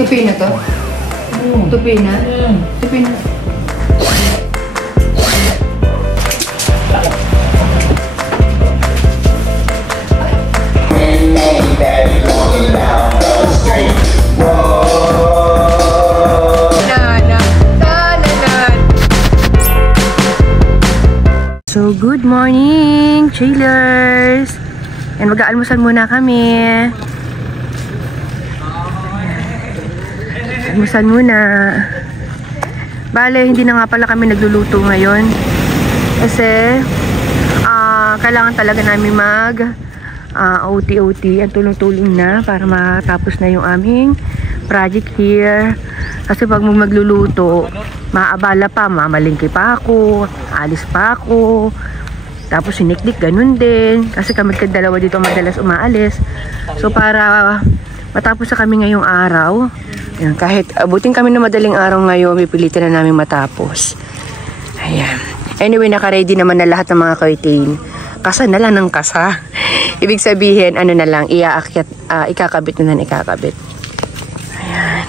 Tupi na to? Tupi na? Tupi na. So, good morning, trailers! And mag-aalmusal muna kami. Almusal muna. Bale, hindi na nga pala kami nagluluto ngayon. Kasi, kailangan talaga namin OT-OT. Ang tulong-tulong na para matapos na yung aming project here. Kasi pag magluluto, maabala pa, mamalingki pa ako, alis pa ako, tapos sinikdik, ganun din. Kasi kami dalawa dito madalas umaalis. So para matapos na kami ngayong araw, yan, kahit abutin kami na madaling araw ngayon, pipilitin na namin matapos. Ayan. Anyway, naka-ready naman na lahat ng mga curtain. Kasa na lang ng kasa. Ibig sabihin, ano na lang, ikakabit na lang, ikakabit. Ayan.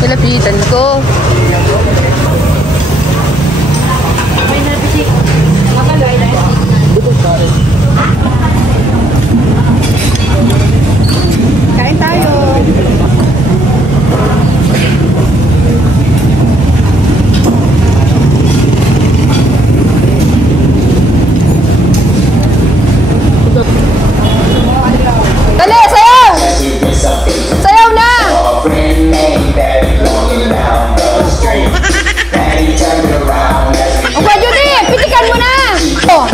Nilapitan ko. Kain tayo. Dali, sayaw! Sayaw na! O, Judy, pitikan mo na! Oh.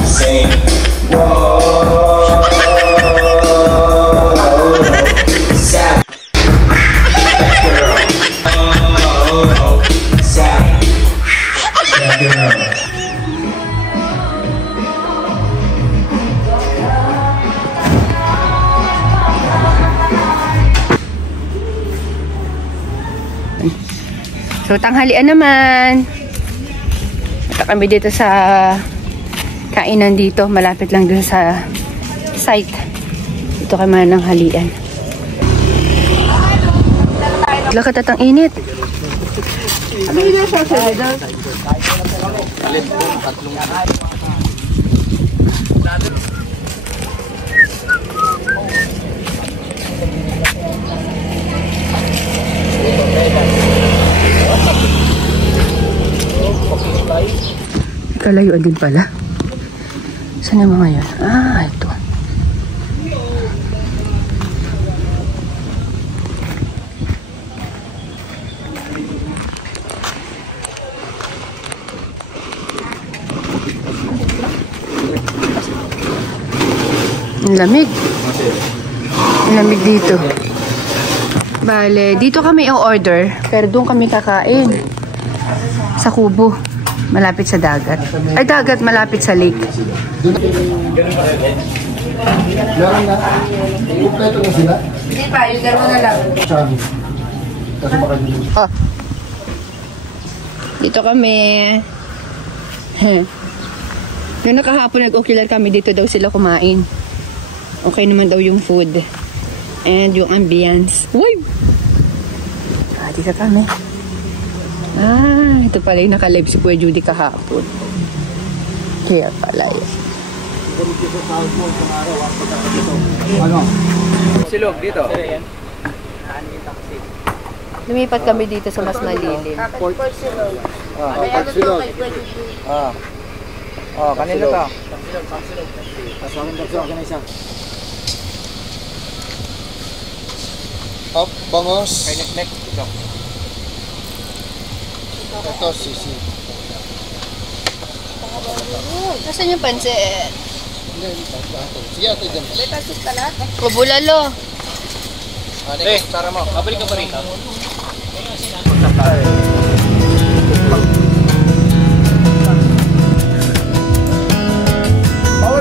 So, tanghalian naman. Punta kami dito sa kainan dito. Malapit lang dun sa site. Dito kami ng halian. Lakat at ang init. Kalayuan din pala. Saan yung mga yun? Ah, ito. Ang lamig. Ang lamig dito. Bale, dito kami i-order. Pero doon kami kakain. Sa Kubo. Malapit sa dagat. Ay, dagat malapit sa lake. Meron na. Kompleto na sila? Hindi pa, yung gano'n na lang. Oh. Dito kami. Noong nakahapon nag-ocular kami, dito daw sila kumain. Okay naman daw yung food. And yung ambience. Uy! Dito kami. Ito pala yung naka-live si Kuya Judy kahapon. Kaya pala yun. Ano? Silog dito. Lumipat kami dito sa mas malilim. Silog. Kanina to. Up, bangos. Kay neck. Ito, sisi. Nasaan yung pansit? Sige, ito dyan. May pansit pala? Kubulalo. Tara mo. Pabalik ka pa rin. Power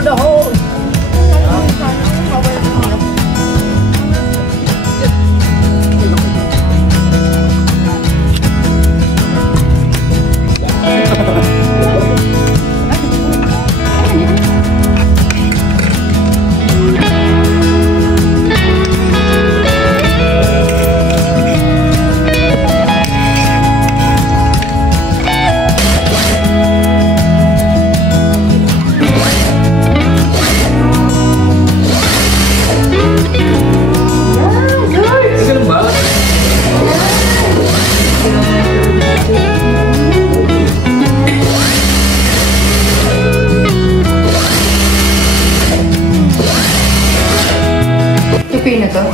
to?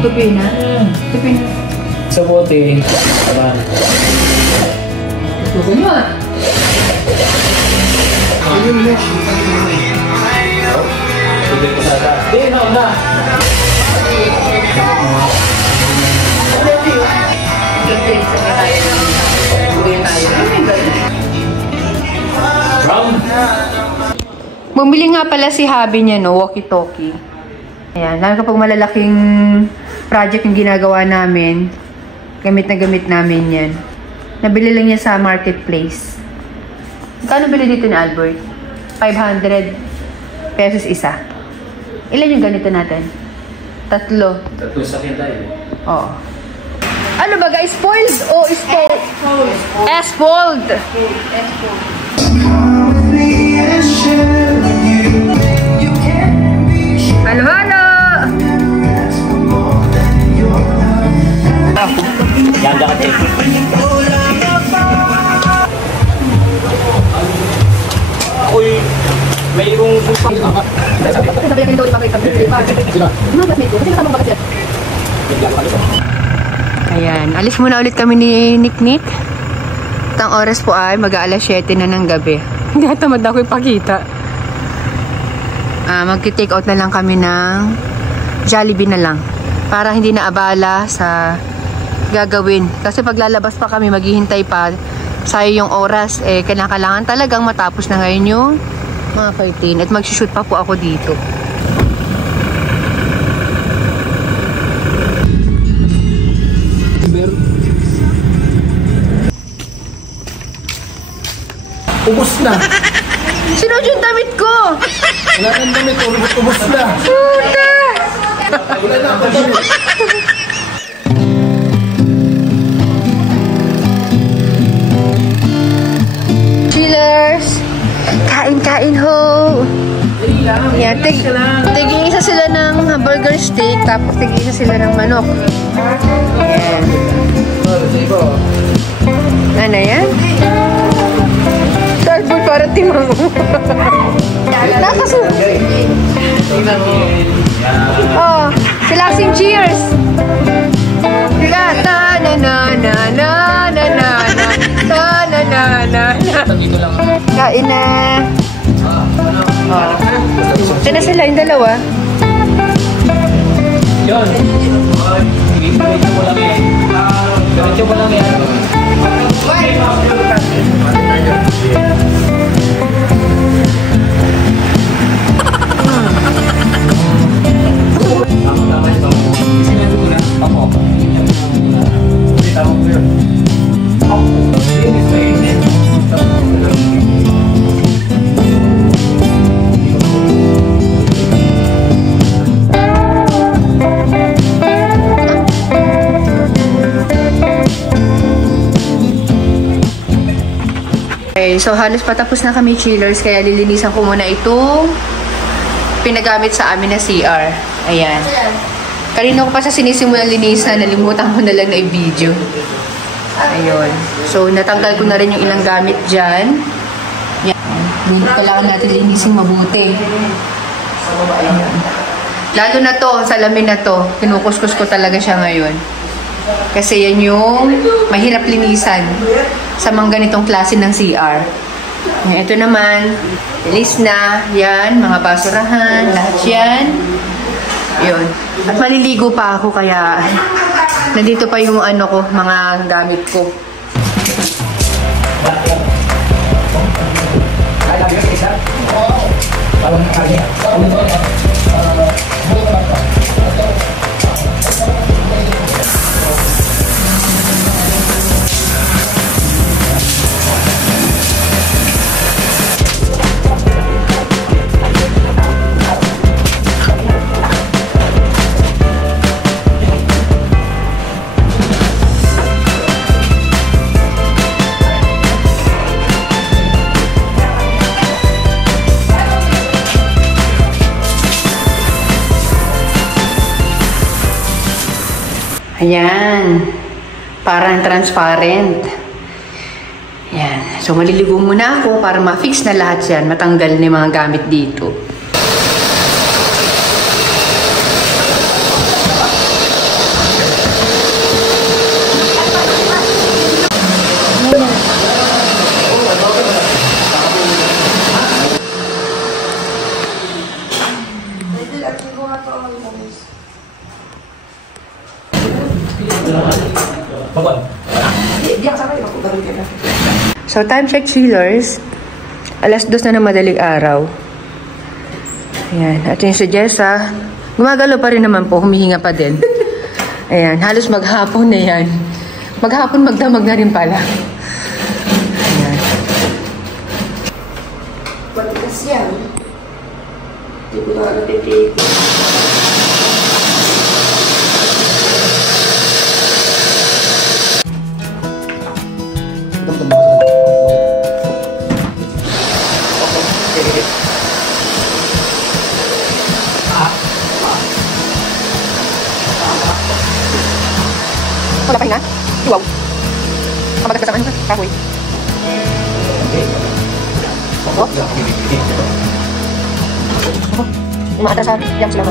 Tupi na? Tupi na. Sa bote. Tama. Tupi mo ah. Ayun na. Tuloy ko sa ta. Di, na. Brown. Bumili nga pala si Habi niya, no? Walkie-talkie. Ayan. Lalo kapag malalaking project yung ginagawa namin, gamit na gamit namin yan. Nabili lang niya sa marketplace. Kano bili dito ni Albert? 500 pesos isa. Ilan yung ganito natin? 3. Tatlo sa akin tayo. Oo. Ano ba guys? Spoiled o spoiled? S-fold. Halo, halo! Yan, jacket eh. Ako'y mayroong bupang. Ayan, alis muna ulit kami ni Nick. Ang oras po ay mag-aalas 7 na ng gabi. Hindi tamad ako ipakita. Magki-take out na lang kami ng Jollibee na lang. Para hindi na abala sa gagawin. Kasi pag lalabas pa kami, maghihintay pa. Sayang yung oras. Kailangan talagang matapos na ngayon yung mga 13. At mag-shoot pa po ako dito. Ubus na. Sinod yung damit ko! Wala kang damit. Ubus na. Puta! Wala na ako damit. Chillers! Kain-kain ho! Yan, tig-isa sila ng burger steak, tapos tig-isa sila ng manok. Yan. Ano yan? Cardboard para timang. Nakasunod. Oh, sila sing cheers. Sila ta-na-na-na-na-na-na-na ta-na-na-na-na. Kain na. Oh. Ito na sila, yung dalawa. Yun. Diretso mo lang yan. Diretso mo lang yan. Okay, so halos patapos na kami chillers, kaya lilinisan ko muna itong pinagamit sa amin na CR. Ayan. Kanina ko pa sa sinisimulan linisan, nalimutan ko na lang na i-video. Ayun. So, natanggal ko na rin yung ilang gamit dyan. Yan. Kailangan natin linisin mabuti. Ayun. Lalo na to, salamin na to. Kinukuskus ko talaga siya ngayon. Kasi yan yung mahirap linisan sa mga ganitong klase ng CR. Ito naman, linis na. Yan, mga basurahan, lahat yan. Yun. At maliligo pa ako kaya nandito pa yung ano ko, mga gamit ko. Ayan. Parang transparent. Ayan. So, maliligo muna ako para ma-fix na lahat yan. Matanggal na yung mga gamit dito. So, time check, chillers. 2:00 na ng madaling araw. Ayan. At yung si Jessa, gumagalo pa rin naman po. Humihinga pa din. Ayan. Halos maghapon na yan. Maghapon, magdamag na rin pala. Ayan. Matigas yan. Hindi ko na napipitin. Wala pa hinga? Wow. Kamagas ka sa kahoy. Oh. Yung mga ata sa yam sila.